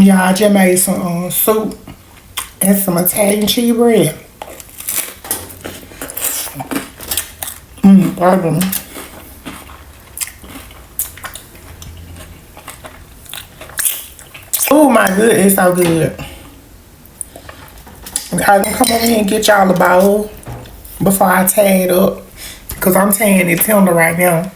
Yeah, I just made some soup and some Italian cheese bread. Pardon. Oh my good, it's so good. I'm gonna come over here and get y'all a bowl before I tie it up. Cause I'm tying it tender right now.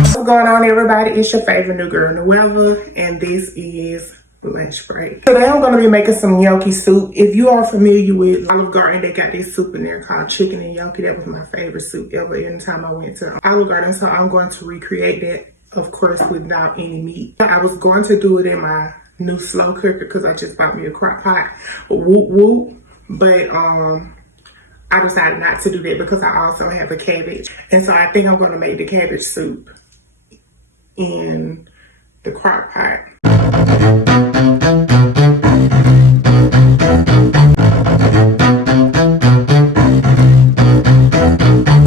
What's going on, everybody? It's your favorite new girl, Noella, and this is lunch break. Today I'm going to be making some gnocchi soup. If you are familiar with Olive Garden, they got this soup in there called chicken and gnocchi. That was my favorite soup ever anytime I went to Olive Garden, so I'm going to recreate that, of course, without any meat. I was going to do it in my new slow cooker because I just bought me a crock pot. Whoop whoop. But I decided not to do that because I also have a cabbage. And so I think I'm going to make the cabbage soup in the crock pot.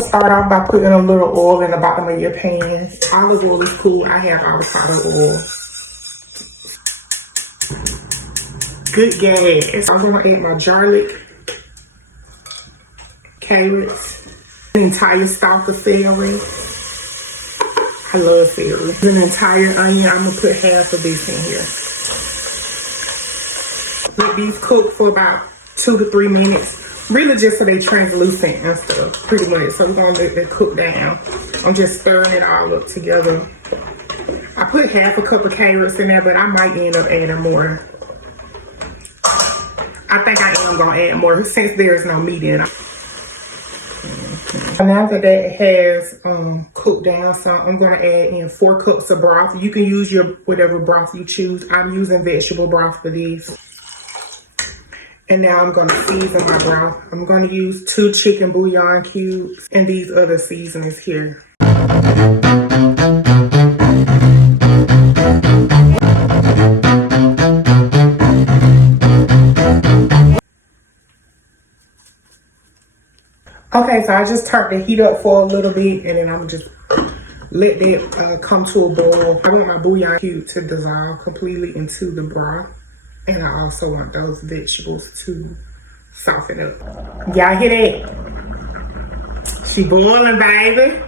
Start off by putting a little oil in the bottom of your pan. Olive oil is cool. I have avocado oil. Good gas. I'm going to add my garlic, carrots, an entire stalk of celery. I love celery. An entire onion. I'm going to put half of this in here. Let these cook for about 2 to 3 minutes. Really just so they translucent and stuff, pretty much. So we're going to let it cook down. I'm just stirring it all up together. I put half a cup of carrots in there, but I might end up adding more. I think I am going to add more since there is no meat in it. Now that has cooked down, so I'm going to add in 4 cups of broth. You can use your whatever broth you choose. I'm using vegetable broth for this. And now I'm going to season my broth. I'm going to use 2 chicken bouillon cubes and these other seasonings here. Okay, so I just turned the heat up for a little bit, and then I'm just let that come to a boil. I want my bouillon cube to dissolve completely into the broth, and I also want those vegetables to soften up. Y'all hear that? She boiling, baby.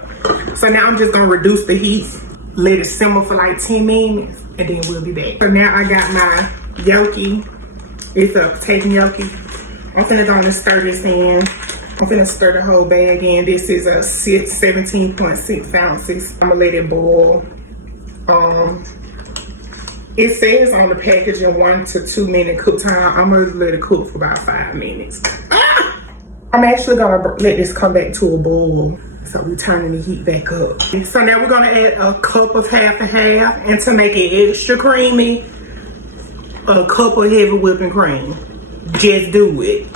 So now I'm just gonna reduce the heat, let it simmer for like 10 minutes, and then we'll be back. So now I got my gnocchi. It's a potato gnocchi. I'm finna go and stir this in. I'm finna stir the whole bag in. This is a 17.6 ounces. I'm gonna let it boil. It says on the packaging 1 to 2 minute cook time. I'm gonna let it cook for about 5 minutes. I'm actually gonna let this come back to a boil. So we're turning the heat back up. So now we're gonna add a cup of half and half. And to make it extra creamy, a cup of heavy whipping cream. Just do it.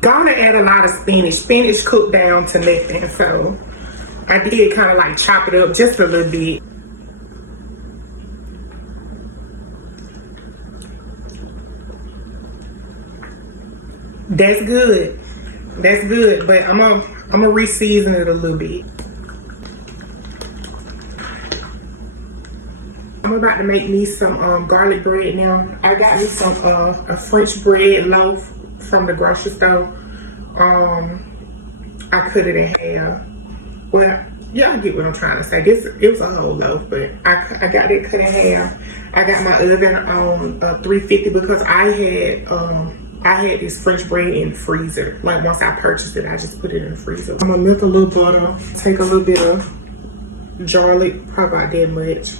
Gonna add a lot of spinach. Spinach cooked down to nothing, so I did kind of like chop it up just a little bit. That's good. That's good, but I'm gonna re-season it a little bit. I'm about to make me some garlic bread now. I got me some a French bread loaf from the grocery store. I cut it in half. Well, y'all get what I'm trying to say. It was a whole loaf, but I got it cut in half. I got my oven on 350 because I had this French bread in the freezer. Like once I purchased it, I just put it in the freezer. I'm gonna melt a little butter, take a little bit of garlic, probably about that much.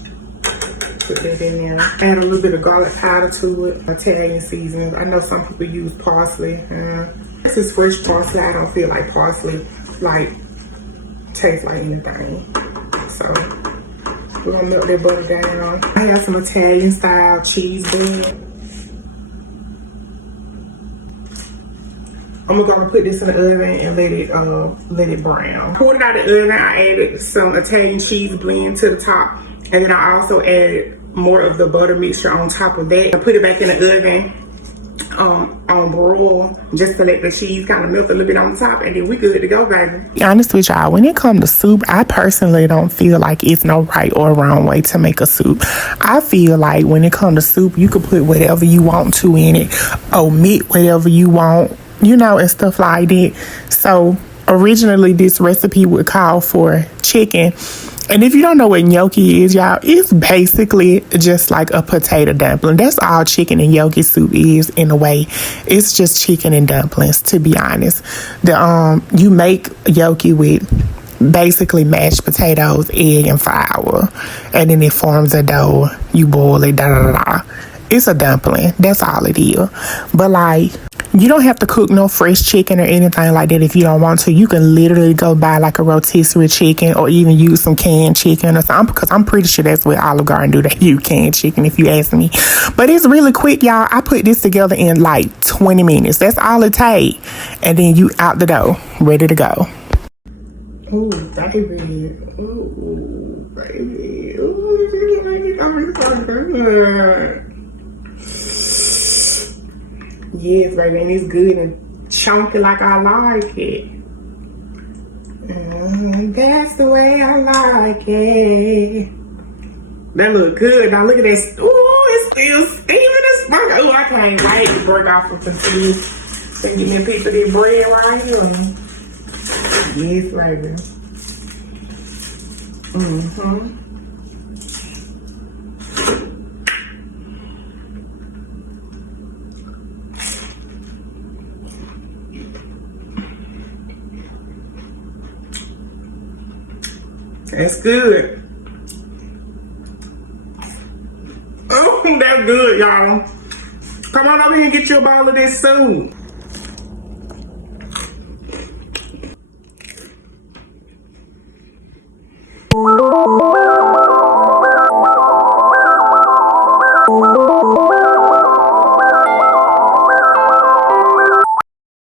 Put that in there. Add a little bit of garlic powder to it. Italian seasoning. I know some people use parsley. This is fresh parsley. I don't feel like parsley tastes like anything. So we're gonna melt that butter down. I have some Italian style cheese bread. I'm gonna put this in the oven and let it brown. Pulled it out of the oven. I added some Italian cheese blend to the top, and then I also added more of the butter mixture on top of that. I put it back in the oven on broil just to let the cheese kind of melt a little bit on top, and then we good to go, baby. Be honest with y'all, when it comes to soup, I personally don't feel like it's no right or wrong way to make a soup. I feel like when it comes to soup, you can put whatever you want to in it, omit whatever you want, you know, and stuff like that. So originally this recipe would call for chicken. And if you don't know what gnocchi is, y'all, it's basically just like a potato dumpling. That's all chicken and gnocchi soup is, in a way. It's just chicken and dumplings, to be honest. You make gnocchi with basically mashed potatoes, egg, and flour. And then it forms a dough. You boil it, It's a dumpling. That's all it is. But like, you don't have to cook no fresh chicken or anything like that if you don't want to. You can literally go buy like a rotisserie chicken or even use some canned chicken or something, because I'm pretty sure that's what Olive Garden do. They use canned chicken, if you ask me. But it's really quick, y'all. I put this together in like 20 minutes. That's all it takes. And then you out the door, ready to go. Ooh, baby. Ooh, baby. Ooh, I'm so good. Yes, baby, and it's good and chunky like I like it. That's the way I like it. That look good. Now look at this. Ooh, it's still steaming and smoking. Ooh, I can't wait to break off some food and give me a piece of this bread right here. Yes, baby. That's good. Oh, that's good, y'all. Come on over here and get you a bowl of this soup.